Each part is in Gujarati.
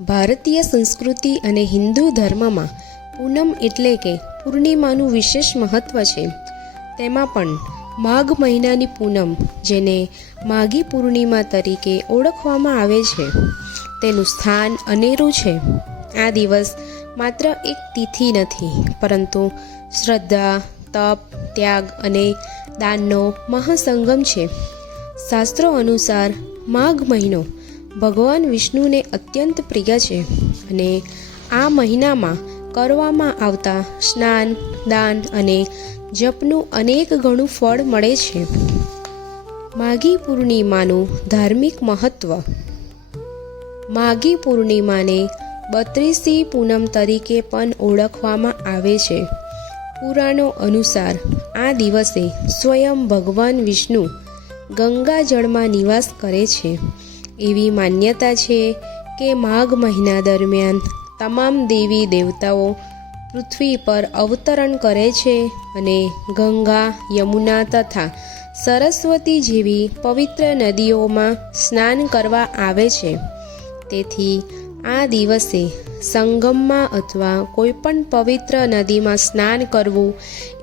ભારતીય સંસ્કૃતિ અને હિન્દુ ધર્મમાં પૂનમ એટલે કે પૂર્ણિમાનું વિશેષ મહત્વ છે. તેમાં પણ માઘ મહિનાની પૂનમ, જેને માઘી પૂર્ણિમા તરીકે ઓળખવામાં આવે છે, તેનું સ્થાન અનેરું છે. આ દિવસ માત્ર એક તિથિ નથી, પરંતુ શ્રદ્ધા, તપ, ત્યાગ અને દાનનો મહાસંગમ છે. શાસ્ત્રો અનુસાર માઘ મહિનો ભગવાન વિષ્ણુને અત્યંત પ્રિય છે અને આ મહિનામાં કરવામાં આવતા સ્નાન, દાન અને જપનું અનેક ગણું ફળ મળે છે. માઘી પૂર્ણિમાનું ધાર્મિક મહત્વ. માઘી પૂર્ણિમાને બત્રીસી પૂનમ તરીકે પણ ઓળખવામાં આવે છે. પુરાણો અનુસાર આ દિવસે સ્વયં ભગવાન વિષ્ણુ ગંગાજળમાં નિવાસ કરે છે. એવી માન્યતા છે કે માઘ મહિના દરમિયાન તમામ દેવી દેવતાઓ પૃથ્વી પર અવતરણ કરે છે અને ગંગા, યમુના તથા સરસ્વતી જેવી પવિત્ર નદીઓમાં સ્નાન કરવા આવે છે. તેથી આ દિવસે સંગમમાં અથવા કોઈપણ પવિત્ર નદીમાં સ્નાન કરવું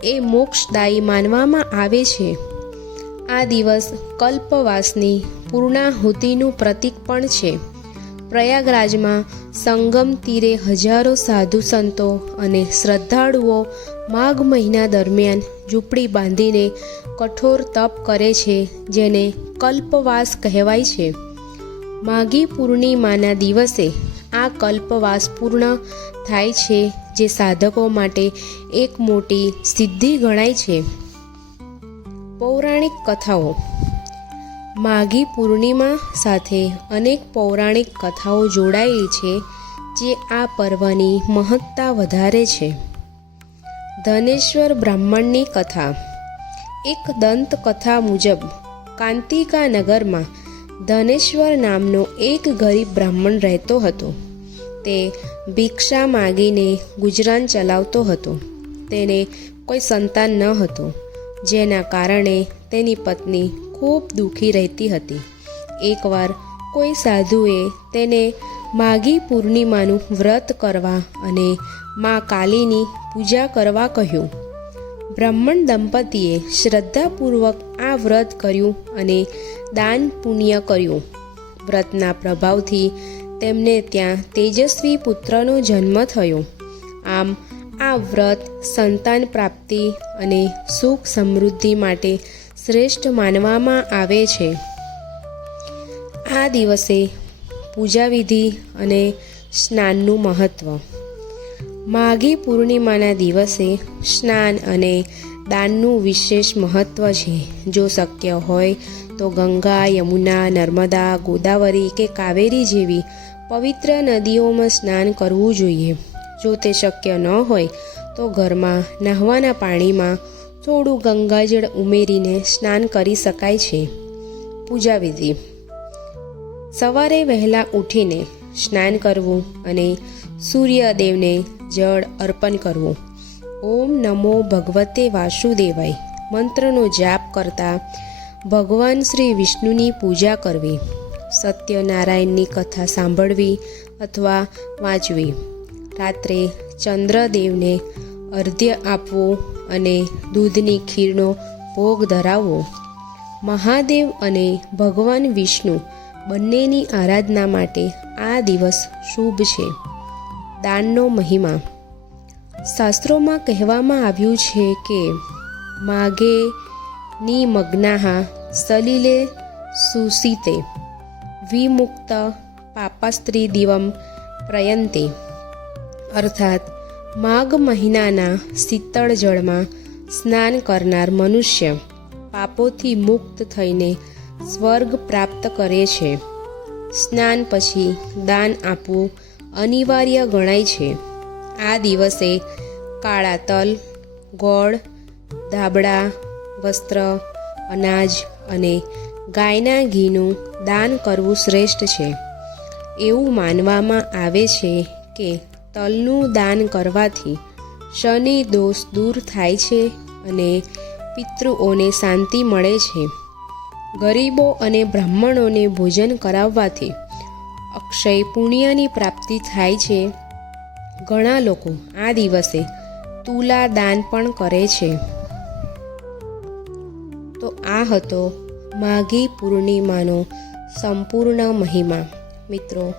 એ મોક્ષદાયી માનવામાં આવે છે. આ દિવસ કલ્પવાસની પૂર્ણાહુતિનું પ્રતીક પણ છે. પ્રયાગરાજમાં સંગમ તીરે હજારો સાધુ સંતો અને શ્રદ્ધાળુઓ માઘ મહિના દરમિયાન ઝૂંપડી બાંધીને કઠોર તપ કરે છે, જેને કલ્પવાસ કહેવાય છે. માઘી પૂર્ણિમાના દિવસે આ કલ્પવાસ પૂર્ણ થાય છે, જે સાધકો માટે એક મોટી સિદ્ધિ ગણાય છે. પૌરાણિક કથાઓ. માઘી પૂર્ણિમા સાથે અનેક પૌરાણિક કથાઓ જોડાયેલી છે, જે આ પર્વની મહત્તા વધારે છે. ધનેશ્વર બ્રાહ્મણની કથા. એક દંતકથા મુજબ કાંતિકા નગરમાં ધનેશ્વર નામનો એક ગરીબ બ્રાહ્મણ રહેતો હતો. તે ભિક્ષા માગીને ગુજરાન ચલાવતો હતો. તેને કોઈ સંતાન ન હતું. જેના કારણે તેની પત્ની ખૂબ દુઃખી રહેતી હતી. એકવાર કોઈ સાધુએ તેને માઘી પૂર્ણિમાનું વ્રત કરવા અને મા કાલીની પૂજા કરવા કહ્યું. બ્રાહ્મણ દંપતીએ શ્રદ્ધાપૂર્વક આ વ્રત કર્યું અને દાન પુણ્ય કર્યું. વ્રતના પ્રભાવથી તેમને ત્યાં તેજસ્વી પુત્રનો જન્મ થયો. આમ આ વ્રત સંતાન પ્રાપ્તિ અને સુખ સમૃદ્ધિ માટે શ્રેષ્ઠ માનવામાં આવે છે. આ દિવસે પૂજાવિધિ અને સ્નાનનું મહત્ત્વ માઘી પૂર્ણિમાના દિવસે સ્નાન અને દાનનું વિશેષ મહત્ત્વ છે. જો શક્ય હોય તો ગંગા, યમુના, નર્મદા, ગોદાવરી કે કાવેરી જેવી પવિત્ર નદીઓમાં સ્નાન કરવું જોઈએ. જો તે શક્ય ન હોય, તો ઘરમાં નહાવાના પાણીમાં થોડું ગંગાજળ ઉમેરીને સ્નાન કરી શકાય છે. પૂજાવિધિ. સવારે વહેલા ઉઠીને સ્નાન કરવું અને સૂર્યદેવને જળ અર્પણ કરવું. ઓમ નમો ભગવતે વાસુદેવાય. મંત્રનો જાપ કરતા ભગવાન શ્રી વિષ્ણુની પૂજા કરવી. સત્યનારાયણની કથા સાંભળવી અથવા વાંચવી. રાત્રે ચંદ્રદેવને અર્ધ્ય આપવો અને દૂધની ખીરનો ભોગ ધરાવવો મહાદેવ અને ભગવાન વિષ્ણુ બંનેની આરાધના માટે આ દિવસ શુભ છે. દાનનો મહિમા. શાસ્ત્રોમાં કહેવામાં આવ્યું છે કે, માગે ની મગ્નાહા સલીલે સુસીતે વિમુક્ત પાપસ્ત્રી દિવમ પ્રયંતે. અર્થાત માઘ મહિનાના શીતળ જળમાં સ્નાન કરનાર મનુષ્ય પાપોથી મુક્ત થઈને સ્વર્ગ પ્રાપ્ત કરે છે. સ્નાન પછી દાન આપવું અનિવાર્ય ગણાય છે. આ દિવસે કાળા તલ, ગોળ, ધાબળા, વસ્ત્ર, અનાજ અને ગાયના ઘીનું દાન કરવું શ્રેષ્ઠ છે. એવું માનવામાં આવે છે કે તલનું દાન કરવાથી શનિ દોષ દૂર થાય છે અને પિતૃઓને શાંતિ મળે છે. ગરીબો અને બ્રાહ્મણોને ભોજન કરાવવાથી અક્ષય પુણ્યની પ્રાપ્તિ થાય છે. ઘણા લોકો આ દિવસે તુલા દાન પણ કરે છે. તો આ હતો માઘી પૂર્ણિમાનો સંપૂર્ણ મહિમા. મિત્રો,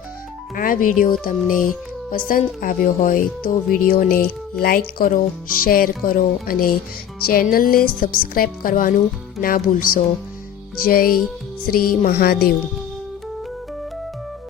આ વીડિયો તમને પસંદ આવ્યો હોય તો વિડીયોને લાઈક કરો, શેર કરો અને ચેનલને સબસ્ક્રાઈબ કરવાનું ના ભૂલશો. જય શ્રી મહાદેવ.